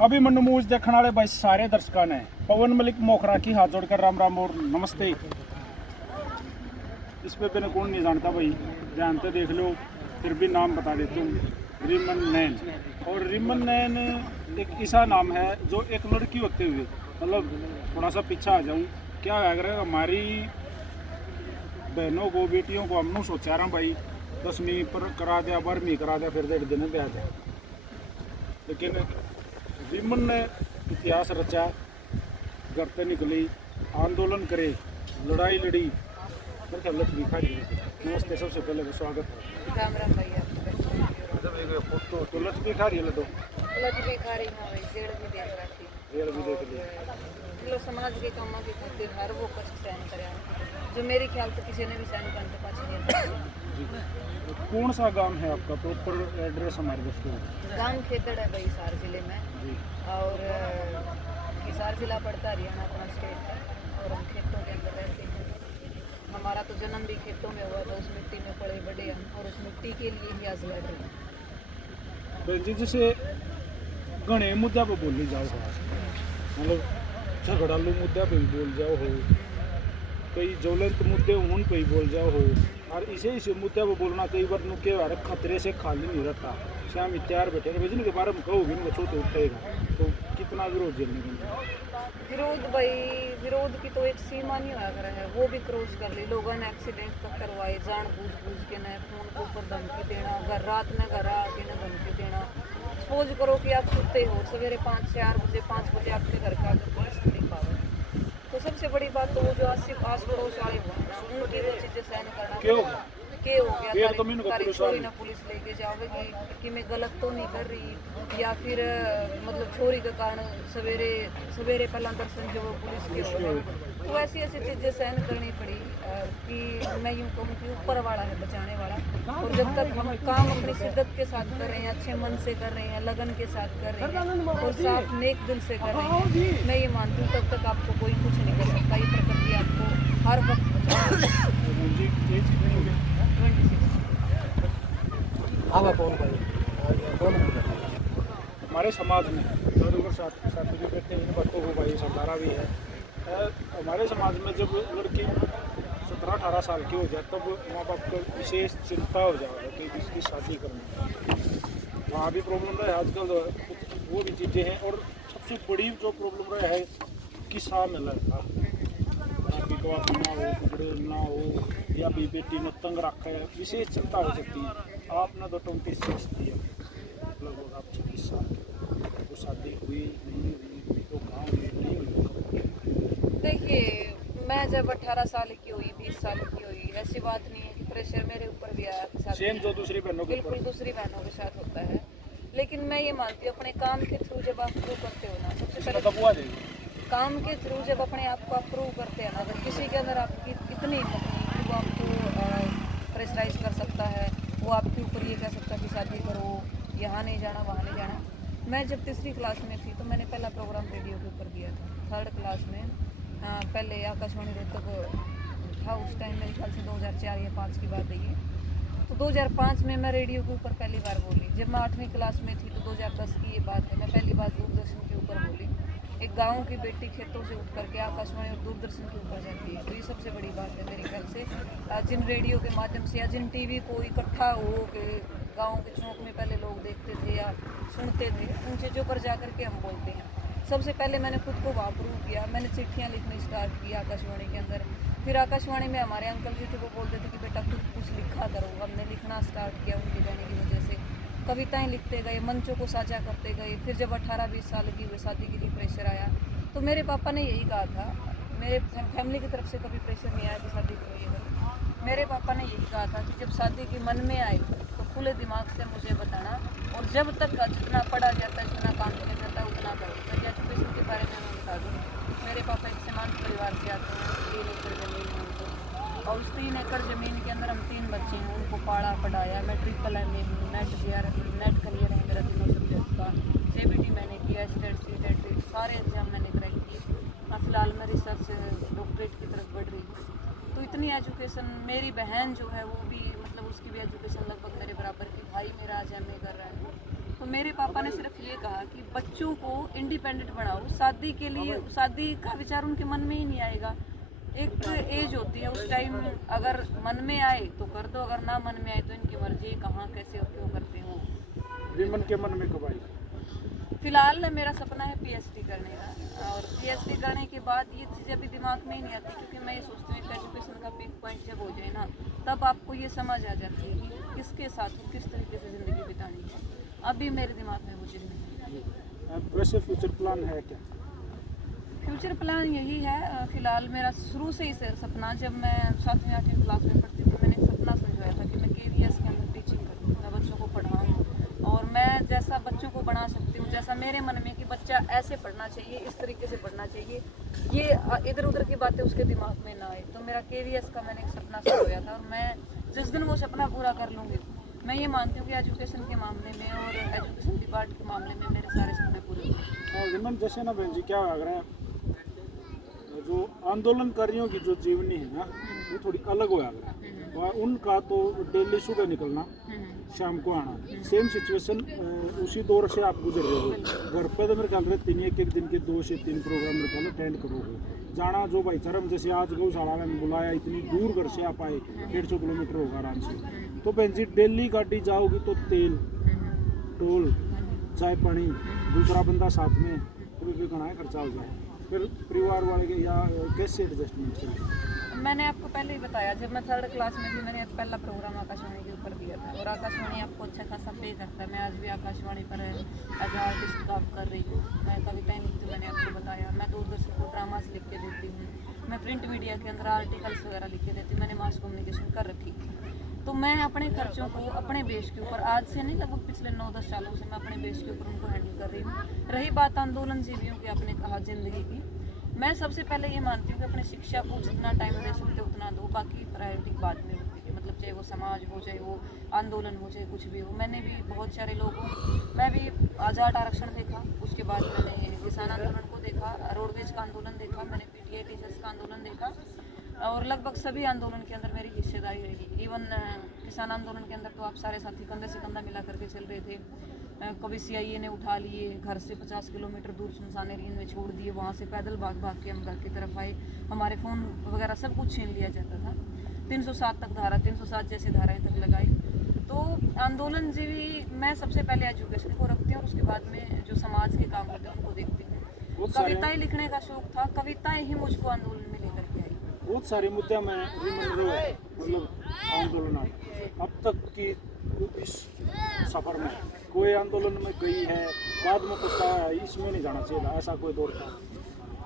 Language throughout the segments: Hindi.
अभी मनु मूज देखने वाले भाई सारे दर्शकों ने पवन मलिक मोखरा की हाथ जोड़कर राम राम और नमस्ते। इस पे मैंने कौन नहीं जानता भाई, जानते देख लो, फिर भी नाम बता देता हूँ। रिमन नैन। और रिमन नैन एक ऐसा नाम है जो एक लड़की होते हुए, मतलब थोड़ा सा पीछा आ जाऊँ, क्या अगर हमारी बहनों को बेटियों को हमने सोचा रहा भाई 10वीं पर करा दिया, 12वीं करा दिया, फिर 1.5 दिन ब्याह दिया, लेकिन रिमन ने इतिहास रचा, करते निकली, आंदोलन करे, लड़ाई लड़ी, फिर खिलाड़ी दिखाई दी। नमस्ते, सबसे पहले तो स्वागत है। राम राम भैया। तो लच भी खा रही है, लड्डू लज भी खा रही हाँ भाई, जेड़ भी देख रही थी। रेल भी देख लिया। चलो समाज के कामों की खातिर हर वो कष्ट सहन करे, जो मेरे ख्याल से किसी ने भी सहन करने के पास नहीं। तो कौन सा गांव है आपका, प्रॉपर एड्रेस हमारे दोस्तों? गांव खेतड़ है भाई, हिसार जिले में। और हिसार जिला पड़ता है हरियाणा अपना स्टेट है, और हम खेतों के अंदर रहते हैं। हमारा तो जन्म भी खेतों में हुआ था, उस मिट्टी में पड़े बड़े हम, और उस मिट्टी के लिए ही आज लड़ रहे हैं। बहन जी, जैसे घने मुद्दा पर बोली जाओ, मतलब झगड़ालू मुद्दा पे भी बोल जाओ हो, कई ज्वलंत मुद्दे उन पे ही बोल जाओ हो, और इसे मुद्दे पर बोलना कई बार नुके वाले खतरे से खाली नहीं रहता। शाम तैयार बैठे बिजली के बारे में कहोगे ना, छोटे उठेगा तो कितना विरोध झेलने को। विरोध भाई, विरोध की तो एक सीमा नहीं हुआ कर है, वो भी क्रॉस कर ली। लोगों ने एक्सीडेंट तक करवाए जान बूझ के, न फोन के ऊपर धमकी देना, घर रात में घर आके न धमकी देना। सपोज करो कि आप सोते हो, सवेरे 5-4 बजे 5 बजे आपके घर का आगे पुलिस नहीं पावे, तो सबसे बड़ी बात तो वो जो आस पड़ोस वाले हुए ना, उनकी वो चीज़ें सहन करना क्यों के हो गया। तारी छोरी पुलिस ना पुलिस लेके जाओगी कि मैं गलत तो नहीं कर रही, या फिर मतलब छोरी के कारण सवेरे सवेरे पहला दर्शन जो वो पुलिस के हो गए। तो ऐसी ऐसी चीज़ें सहन करनी पड़ी कि मैं यूँ कहूँ कि ऊपर वाला है बचाने वाला। और जब तक हम काम अपनी शिद्दत के साथ कर रहे हैं, अच्छे मन से कर रहे हैं, लगन के साथ कर रहे हैं, और साफ नेक दिल से कर रहे हैं, मैं ये मानती हूँ तब तक आपको कोई कुछ नहीं कर सकता। ये प्रकृति आपको हर वक्त हमारे समाज में जादूगर सर्टिफिकेट थे, इन बच्चों को भाई सरदारा भी है। हमारे समाज में जब लड़की 17-18 साल की हो जाए, तब माँ बाप को विशेष चिंता हो जाएगा कि इसकी शादी करनी। वहाँ भी प्रॉब्लम रहा है आजकल, वो भी चीज़ें हैं। और सबसे बड़ी जो प्रॉब्लम रहा है किसा में लड़का विश्वास ना हो, टुकड़े ना हो, या भी बेटी ने तंग रखा है, विशेष चिंता हो सकती है। आपने तो 26 दिया, लगभग आप 26 साल की, तो शादी हुई नहीं हुई, तो गाँव में नहीं हुई। देखिए, मैं जब 18 साल की हुई, 20 साल की हुई, ऐसी बात नहीं है कि प्रेशर मेरे ऊपर भी आया कि सेम जो दूसरी बहनों के बिल्कुल दूसरी बहनों के साथ होता है। लेकिन मैं ये मानती हूँ अपने काम के थ्रू जब आप प्रूव करते हो ना, सबसे पहले काम के थ्रू जब अपने आप को आप प्रूव करते हैं ना, अगर किसी के अंदर आपकी इतनी हिम्मत नहीं कि वो आपको प्रेशराइज कर सकता है, वो आपके ऊपर ये कह सकता है कि शादी करो, यहाँ नहीं जाना वहाँ नहीं जाना। मैं जब तीसरी क्लास में थी तो मैंने पहला प्रोग्राम रेडियो के ऊपर किया था। 3rd क्लास में पहले आकाशवाणी रोहतक था उस टाइम, मेरे ख्याल से 2004 या 5 की बात है ये। तो 2005 में मैं रेडियो के ऊपर पहली बार बोली। जब मैं 8वीं क्लास में थी तो 2010 की ये बात है, मैं पहली बार दूरदर्शन के ऊपर बोली। एक गांव की बेटी खेतों से उठ करके आकाशवाणी और दूरदर्शन के ऊपर जाती है, तो ये सबसे बड़ी बात है मेरे ख्याल से। जिन रेडियो के माध्यम से या जिन टीवी को इकट्ठा हो के गाँव के चौक में पहले लोग देखते थे या सुनते थे, उन चीज़ों पर जा कर के हम बोलते हैं। सबसे पहले मैंने खुद को वहाँ प्रूव किया, मैंने चिट्ठियाँ लिखनी स्टार्ट की आकाशवाणी के अंदर। फिर आकाशवाणी में हमारे अंकल जी थे, वो बोलते थे कि बेटा खुद कुछ लिखा करो। हमने लिखना स्टार्ट किया उनके कहने की वजह से, कविताएं लिखते गए, मंचों को साझा करते गए। फिर जब 18-20 साल की हुए, शादी के लिए प्रेशर आया, तो मेरे पापा ने यही कहा था, मेरे फैमिली की तरफ से कभी प्रेशर नहीं आया कि शादी करो ये करो। मेरे पापा ने यही कहा था कि जब शादी की मन में आए तो खुले दिमाग से मुझे बताना, और जब तक जितना पढ़ा जाता है, जितना काम किया जाता है, उतना करो। तो एजुकेशन के बारे में मैं बता दूँ, मेरे पापा एक सीमांत परिवार से आते हैं, 3 एकड़ ज़मीन है उनको, और उस 3 एकड़ ज़मीन के अंदर हम 3 बच्चे हैं, उनको पाला पढ़ाया। मैं ट्रिपल MA हूँ, नेट क्लियर है मेरा तीनों सब्जेक्ट का। CBT मैंने किया, स्टेट सी सारे एग्जाम मैंने क्रैक किए। फिलहाल मैं रिसर्च डॉक्टरेट की तरफ बढ़ रही हूँ। तो इतनी एजुकेशन, मेरी बहन जो है वो भी मतलब उसकी भी एजुकेशन लगभग मेरे बराबर की। भाई मेरा आज MA कर रहा है। तो मेरे पापा ने सिर्फ ये कहा कि बच्चों को इंडिपेंडेंट बनाओ, शादी के लिए शादी का विचार उनके मन में ही नहीं आएगा। एक एज होती है, उस टाइम अगर मन में आए तो कर दो, अगर ना मन में आए तो इनकी मर्जी, कहाँ कैसे और क्यों करते हो। रिमन के मन में कब आई? फिलहाल मेरा सपना है पीएचडी करने का, और पीएचडी करने के बाद ये चीज़ें अभी दिमाग में ही नहीं आती, क्योंकि मैं ये सोचती हूँ कि एजुकेशन का पीक पॉइंट जब हो जाए ना, तब आपको ये समझ आ जाती है कि किसके साथ किस तरीके से ज़िंदगी बितानी है। अभी मेरे दिमाग में वो चीज़ नहीं है। वैसे फ्यूचर प्लान है क्या? फ्यूचर प्लान यही है, फिलहाल मेरा शुरू से ही सपना, जब मैं 7वीं 8वीं क्लास में पढ़ती थी, मैंने एक सपना समझाया था कि मैं केवीएस के अंदर टीचिंग करूँ, मैं बच्चों को पढ़ाऊँ, और मैं जैसा बच्चों को बना सकती हूँ, जैसा मेरे मन में कि बच्चा ऐसे पढ़ना चाहिए, इस तरीके से पढ़ना चाहिए, ये इधर उधर की बातें उसके दिमाग में ना आए। तो मेरा केवीएस का मैंने एक सपना सोचा था, और मैं जिस दिन वो सपना पूरा कर लूँगी, मैं ये मानती हूँ कि एजुकेशन के मामले में और एजुकेशन डिपार्ट के मामले में मेरे सारे सपने पूरे होंगे। रिमन जैसे ना बहन जी, क्या लग रहा है, जो आंदोलनकारियों की जो जीवनी है ना, वो थोड़ी अलग हो रहा है। उनका तो डेली सुबह निकलना, शाम को आना, सेम सिचुएशन उसी दौर से आप गुजर रहे हो। घर पे तो मेरे ख्याल रहते नहीं, एक दिन के 2 से 3 प्रोग्राम मेरे ख्याल अटेंड करोगे। जाना जो भाईचारा, जैसे आज गौशाला में बुलाया, इतनी दूर घर से आप आए, 150 किलोमीटर होगा आराम से। तो बहन जी डेली गाड़ी जाओगी तो तेल, टोल, चाय पानी, दूसरा बंदा साथ में, तो भी घना खर्चा हो जाए। फिर परिवार वाले के या कैसे एडजस्टमेंट चले? मैंने आपको पहले ही बताया, जब मैं 3rd क्लास में थी, मैंने पहला प्रोग्राम आकाशवाणी के ऊपर दिया था, और आकाशवाणी आपको अच्छा खासा पे करता है। मैं आज भी आकाशवाणी पर एज आर्टिस्ट काम कर रही हूँ। मैं कविताएं लिखती हूँ, मैंने आपको बताया। मैं दूरदर्शन को ड्रामास लिख के देती हूँ, मैं प्रिंट मीडिया के अंदर आर्टिकल्स वगैरह लिख के देती हूँ, मैंने मास कम्युनिकेशन कर रखी। तो मैं अपने खर्चों को अपने बेस के ऊपर, आज से नहीं, लगभग पिछले 9-10 सालों से मैं अपने बेस के ऊपर उनको हैंडल कर रही हूँ। रही बात आंदोलन जीवियों की, आपने कहा ज़िंदगी की, मैं सबसे पहले ये मानती हूँ कि अपनी शिक्षा को जितना टाइम दे सकते उतना दो, बाकी प्रायोरिटी बाद में होती है। मतलब चाहे वो समाज हो, चाहे वो आंदोलन हो, चाहे कुछ भी हो। मैंने भी बहुत सारे लोगों, मैं भी आज़ाद आरक्षण देखा, उसके बाद मैंने किसान आंदोलन को देखा, रोडवेज का आंदोलन देखा, मैंने पीटीआई टीचर्स का आंदोलन देखा, और लगभग सभी आंदोलन के अंदर मेरी हिस्सेदारी रही। इवन किसान आंदोलन के अंदर तो आप सारे साथी कंधे से कंधा मिला करके चल रहे थे। कभी सीआईए ने उठा लिए, घर से 50 किलोमीटर दूर सुनसान एरिया में छोड़ दिए, वहाँ से पैदल भाग भाग के हम घर की तरफ आए, हमारे फ़ोन वगैरह सब कुछ छीन लिया जाता था। 307 तक धारा, 307 जैसे धाराएं तक लगाई। तो आंदोलन जीवी मैं सबसे पहले एजुकेशन को रखती हूँ, और उसके बाद में जो समाज के काम होते हैं उनको देखती हूँ। कविताएं लिखने का शौक था, कविताएं ही मुझको आंदोलन में लेकर के आई। बहुत सारे मुद्दे में मतलब आंदोलन अब तक की इस सफर में कोई आंदोलन में गई है, बाद में पछतावा है, इसमें नहीं जाना चाहिए, ऐसा कोई दौर था?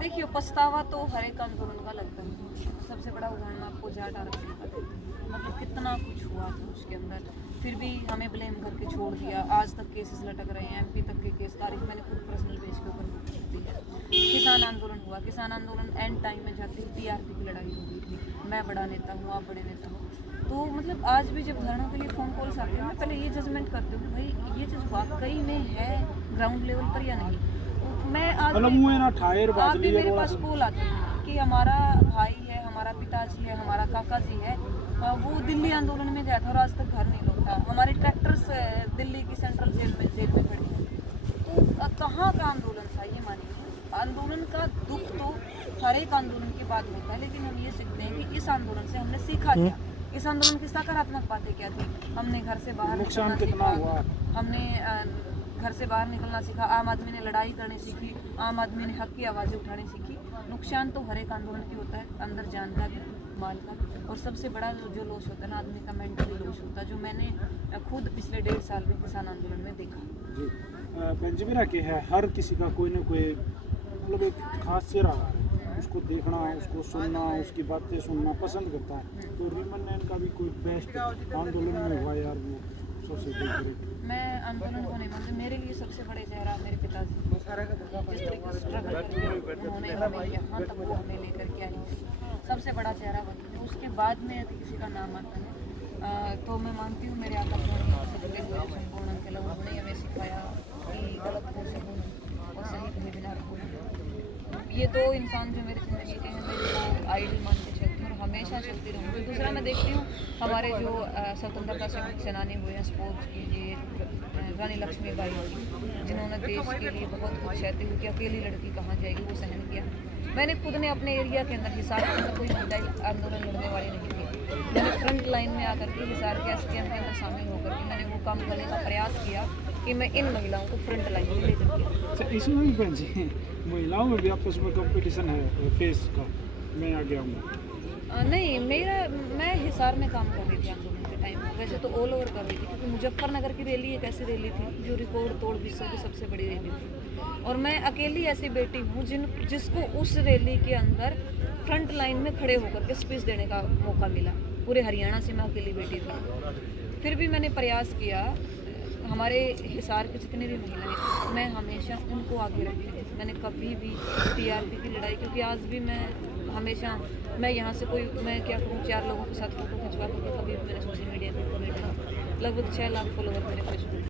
देखिए, पछतावा तो हर एक आंदोलन का लगता है। सबसे बड़ा उदाहरण आपको जाट आरक्षण का देती हूँ। मतलब कितना कुछ हुआ था उसके अंदर, फिर भी हमें ब्लेम करके छोड़ दिया। आज तक केसेस लटक रहे हैं, एमपी तक के केस, तारीख मैंने खुद पर्सनल बेस के ऊपर दी है। किसान आंदोलन हुआ, किसान आंदोलन एंड टाइम में जाती हुई टीआरपी की लड़ाई हो गई थी। मैं बड़ा नेता हूँ, आप बड़े नेता हो, तो मतलब आज भी जब धरनों के लिए फ़ोन कॉल्स आते हैं, मैं पहले ये जजमेंट करती हूँ कि भाई ये चीज़ वाकई में है ग्राउंड लेवल पर या नहीं। तो मैं आज भी मेरे पास कॉल आते हैं कि हमारा भाई है, हमारा पिताजी है, हमारा काका जी है, वो दिल्ली आंदोलन में गया था और आज तक घर नहीं लौटा। हमारे ट्रैक्टर्स दिल्ली की सेंट्रल जेल में खड़ी हैं। तो कहाँ का आंदोलन था ये मानिए। आंदोलन का दुख तो हर एक आंदोलन के बाद होता है, लेकिन हम ये सीखते हैं कि इस आंदोलन से हमने सीखा क्या, इस आंदोलन की सकारात्मक बातें क्या थी। हमने घर से बाहर निकलना सीखा, हमने घर से बाहर निकलना सीखा, आम आदमी ने लड़ाई करनी सीखी, आम आदमी ने हक की आवाज़ें उठानी सीखी। नुकसान तो हर एक आंदोलन की होता है, अंदर जान का भी, माल का, और सबसे बड़ा जो लॉस होता है ना आदमी का, मेंटली लॉस होता है, जो मैंने खुद पिछले 1.5 साल में किसान आंदोलन में देखा। जी बेंजमिना के है, हर किसी का कोई ना कोई मतलब एक खास चेहरा है, उसको देखना, उसको सुनना, उसकी बातें सुनना पसंद करता है। तो रिमन नैन का भी कोई बेस्ट आंदोलन में हुआ यार, वो सबसे फेवरेट? मैं आंदोलन को नहीं मानती, मेरे लिए सबसे बड़े चेहरा मेरे पिताजी, जिस तरीके से स्ट्रगल करके उन्होंने हमें यहाँ तक वो हमें लेकर के आई, सबसे बड़ा चेहरा वही है। उसके बाद में यदि किसी का नाम आता है तो मैं मानती हूँ मेरे आकाशवाणी सबके हुए संपूर्ण के लोगों ने हमें सिखाया कि गलत हो सकूँ और सही कहे बिना रखूँ। ये 2 इंसान जो मेरी ज़िंदगी के हैं, मेरे को आइडल मान के चलती हूँ, और हमेशा चलती रहूँगी। दूसरा मैं देखती हूँ हमारे जो स्वतंत्रता सेनानी हुए हैं, सपोज कीजिए रानी लक्ष्मीबाई होगी, जिन्होंने देश के लिए बहुत कुछ सहते हुए कि अकेली लड़की कहाँ जाएगी, वो सहन किया। मैंने खुद ने अपने एरिया के अंदर, हिसार के अंदर कोई महिला आंदोलन लड़ने वाली नहीं थी, मैंने फ्रंट लाइन में आकर के हिसार के SKM के अंदर शामिल होकर के मैंने वो काम करने का प्रयास किया कि मैं इन महिलाओं को फ्रंट लाइन में लेकर के। अच्छा, इसमें भी बहन जी महिलाओं में भी आपस में कंपटीशन है फेस का? मैं आ गया हूँ नहीं, मैं हिसार में काम कर रही थी आंदोलन के टाइम, वैसे तो ऑल ओवर कर रही थी, क्योंकि मुजफ्फरनगर की रैली एक ऐसी रैली थी जो रिकॉर्ड तोड़ विश्व की सबसे बड़ी रैली थी, और मैं अकेली ऐसी बेटी हूँ जिसको उस रैली के अंदर फ्रंट लाइन में खड़े होकर के स्पीच देने का मौका मिला। पूरे हरियाणा से मैं अकेली बेटी थी, फिर भी मैंने प्रयास किया। हमारे हिसार की जितनी भी महिलाएं, मैं हमेशा उनको आगे रखती थी। मैंने कभी भी TRP की लड़ाई, क्योंकि आज भी मैं यहाँ से मैं क्या करूँ, 4 लोगों के साथ फोटो खिंचवा करके कभी भी मैंने सोशल मीडिया पर कमेंट, लगभग 6 लाख फॉलोवर मेरे फेसबुक